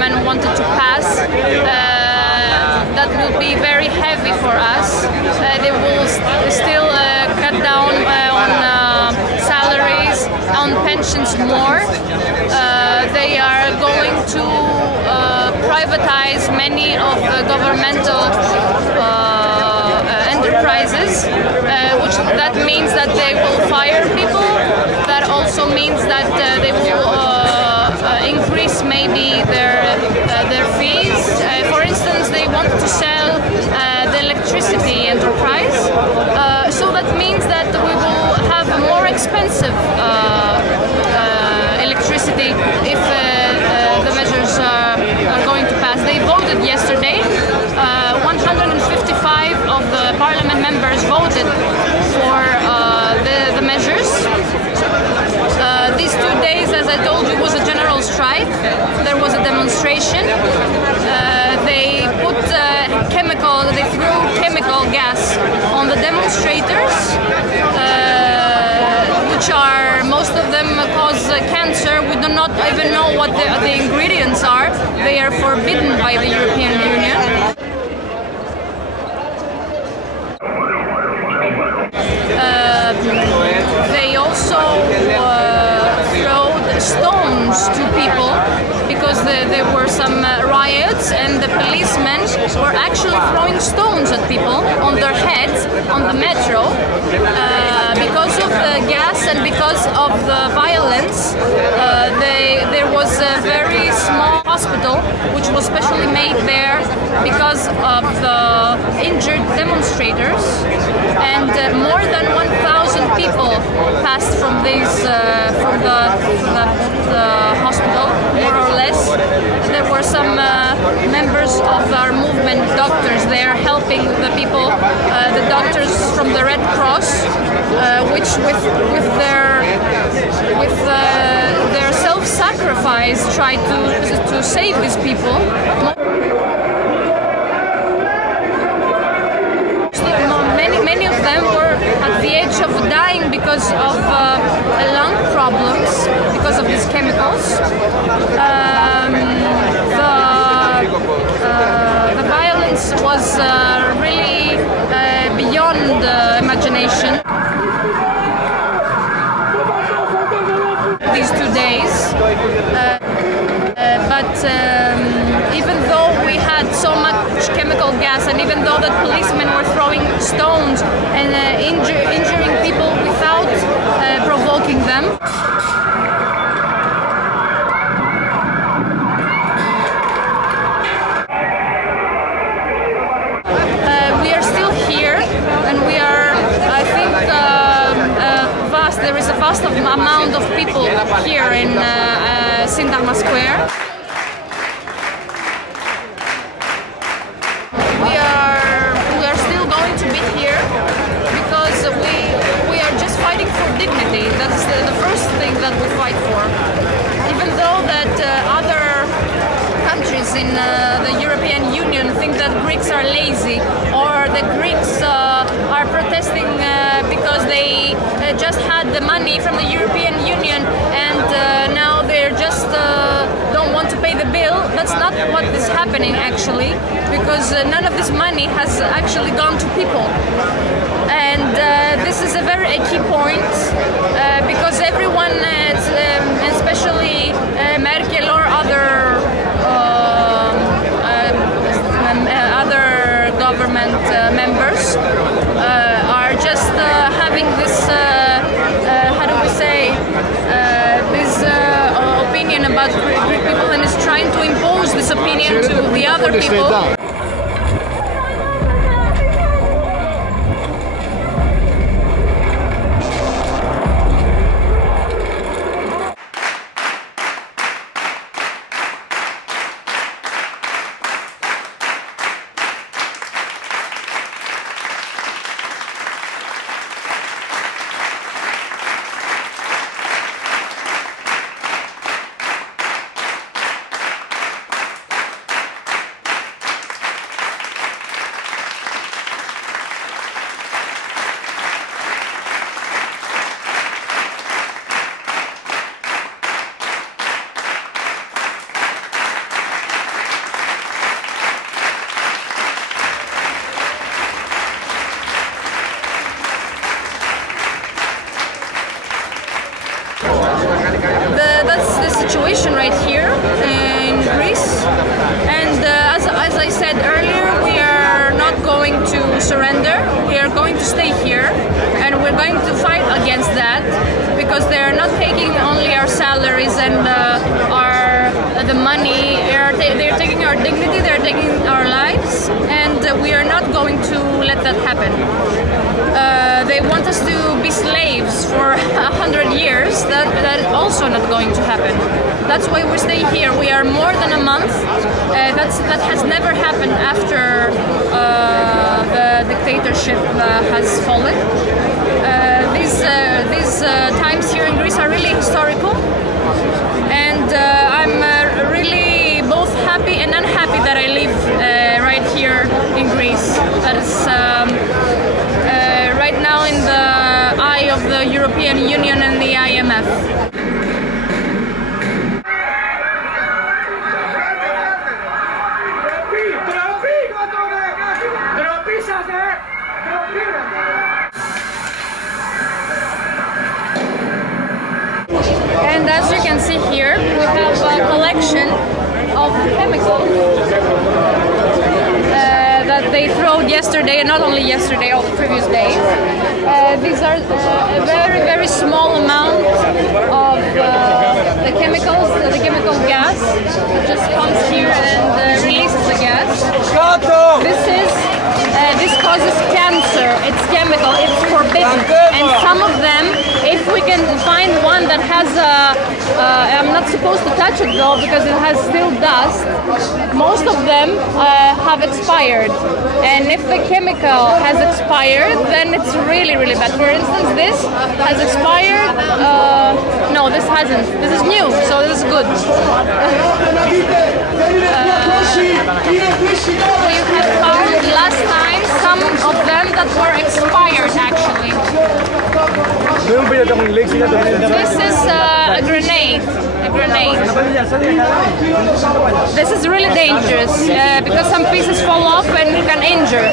parliament wanted to pass that will be very heavy for us. They will still cut down on salaries, on pensions more. They are going to privatize many of the governmental enterprises, which that means that they will fire people. That also means that they will increase maybe their fees. For instance, they want to sell the electricity enterprise, so that means that we will have more expensive electricity if the measures are going to pass. They voted yesterday. 155 of the parliament members voted for the measures. These 2 days, as I told you, was a general strike. There was a demonstration. They put they threw chemical gas on the demonstrators, which are, most of them cause cancer. We do not even know what the ingredients are. They are forbidden by the European Union. They also throwed stones to people because there were some riots, and the policemen were actually throwing stones at people on their heads on the metro. Because of the gas and because of the violence, there was a very small hospital which was specially made there because of the injured demonstrators, and more than 1,000 people passed from the hospital, more or less. There were some members of our movement, doctors there, helping the people, the doctors from the Red Cross, which with their self-sacrifice tried to save these people. Many of them were at the edge of dying because of lung problems, because of these chemicals. The violence was really beyond imagination. These 2 days. But even though we had so much chemical gas, and even though the policemen were throwing stones and injuring people without provoking them, we are still here, and we are, I think, there is a vast amount of people here in Syntagma Square. We are still going to be here because we are just fighting for dignity. That's the first thing that we fight for. Even though that other countries in the European Union think that Greeks are lazy, or the Greeks are protesting because they just had the money from the European Union and now they're just don't want to pay the bill. That's not what is happening actually, because none of this money has actually gone to people. And this is a very key point because everyone, especially Merkel or other government members, are just having this, how do we say, this opinion about Greek people, and is trying to impose this opinion to the other people. because they're not taking only our salaries and the money. They're taking our dignity, they're taking our lives, and we are not going to let that happen. They want us to be slaves for 100 years. That is also not going to happen. That's why we stay here. We are more than a month. That has never happened after the dictatorship has fallen. These times here in Greece are really historical, and I'm really both happy and unhappy that I live right here in Greece. That is right now in the eye of the European Union and the IMF. And as you can see here, we have a collection of chemicals that they threw yesterday, and not only yesterday, all the previous days. These are a very, very small amount of the chemicals, the chemical gas that just comes here and releases the gas. This causes cancer. It's chemical. It's forbidden. And some of them, if we can find one that has I'm not supposed to touch it though because it has still dust. Most of them have expired. And if the chemical has expired, then it's really, really bad. For instance, this has expired. No, this hasn't. This is new, so this is good. We have found last time some of them that were expired actually. This is a grenade. This is really dangerous because some pieces fall off and you can injure.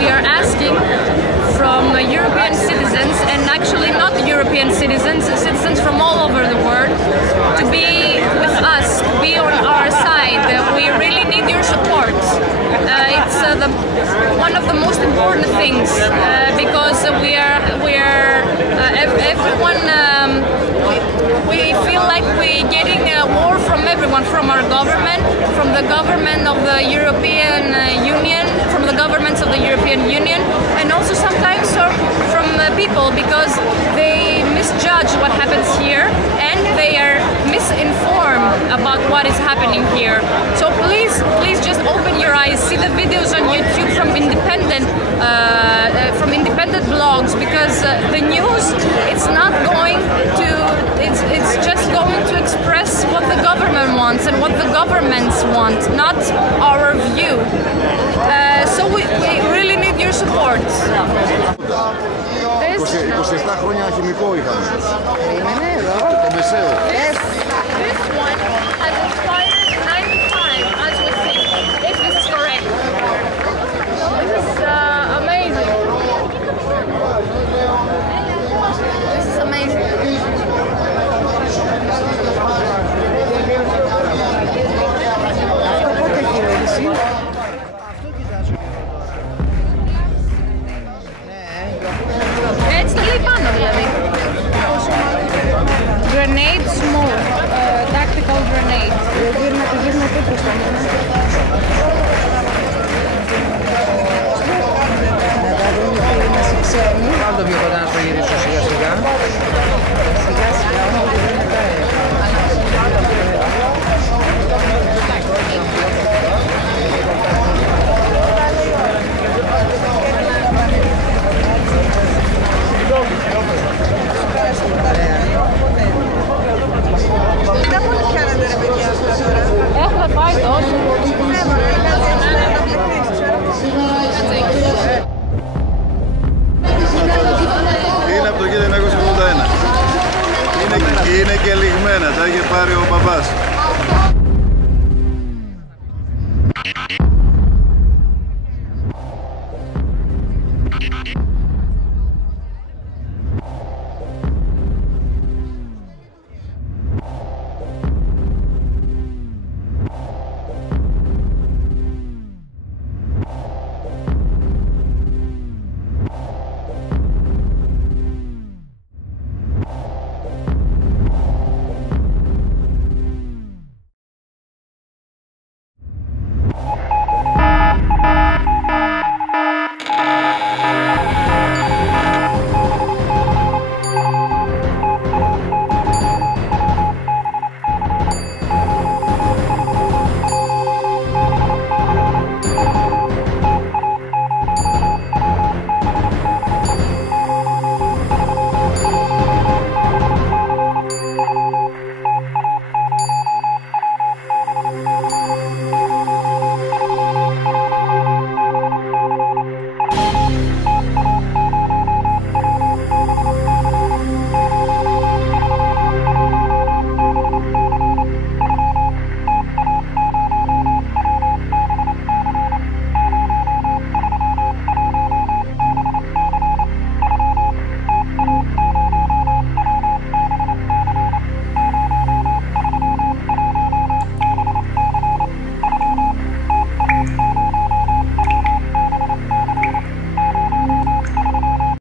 We are asking from European citizens, and actually not European citizens, citizens from all over the world, to be with us, to be on our side. We really need your support. It's one of the most important things because everyone. We feel like we're getting more from everyone, from our government, from the government of the European Union, from the governments of the European Union, and also sometimes from people because they misjudge what happens here and they are misinformed about what is happening here. So please just open your eyes, see the videos on YouTube from independent blogs, because the news, it's not going to, it's just going to express what the government wants and what the governments want, not our view. So we really need your support. 27 χρόνια χημικό είχαμε. Το μεσαίο. This one has expired 95 as we see, if this is correct. This is amazing. This is amazing. Έτσι τα λέει πάνω δηλαδή. Grenade small, tactical grenade. Πάμε το πιο κοντά να το γυρίσω σιγά σιγά. Σιγά σιγά όμως δεν Έχουμε πάει τόσο. Είναι από το 1981. Είναι και λιγμένα, τα είχε πάρει ο παπάς.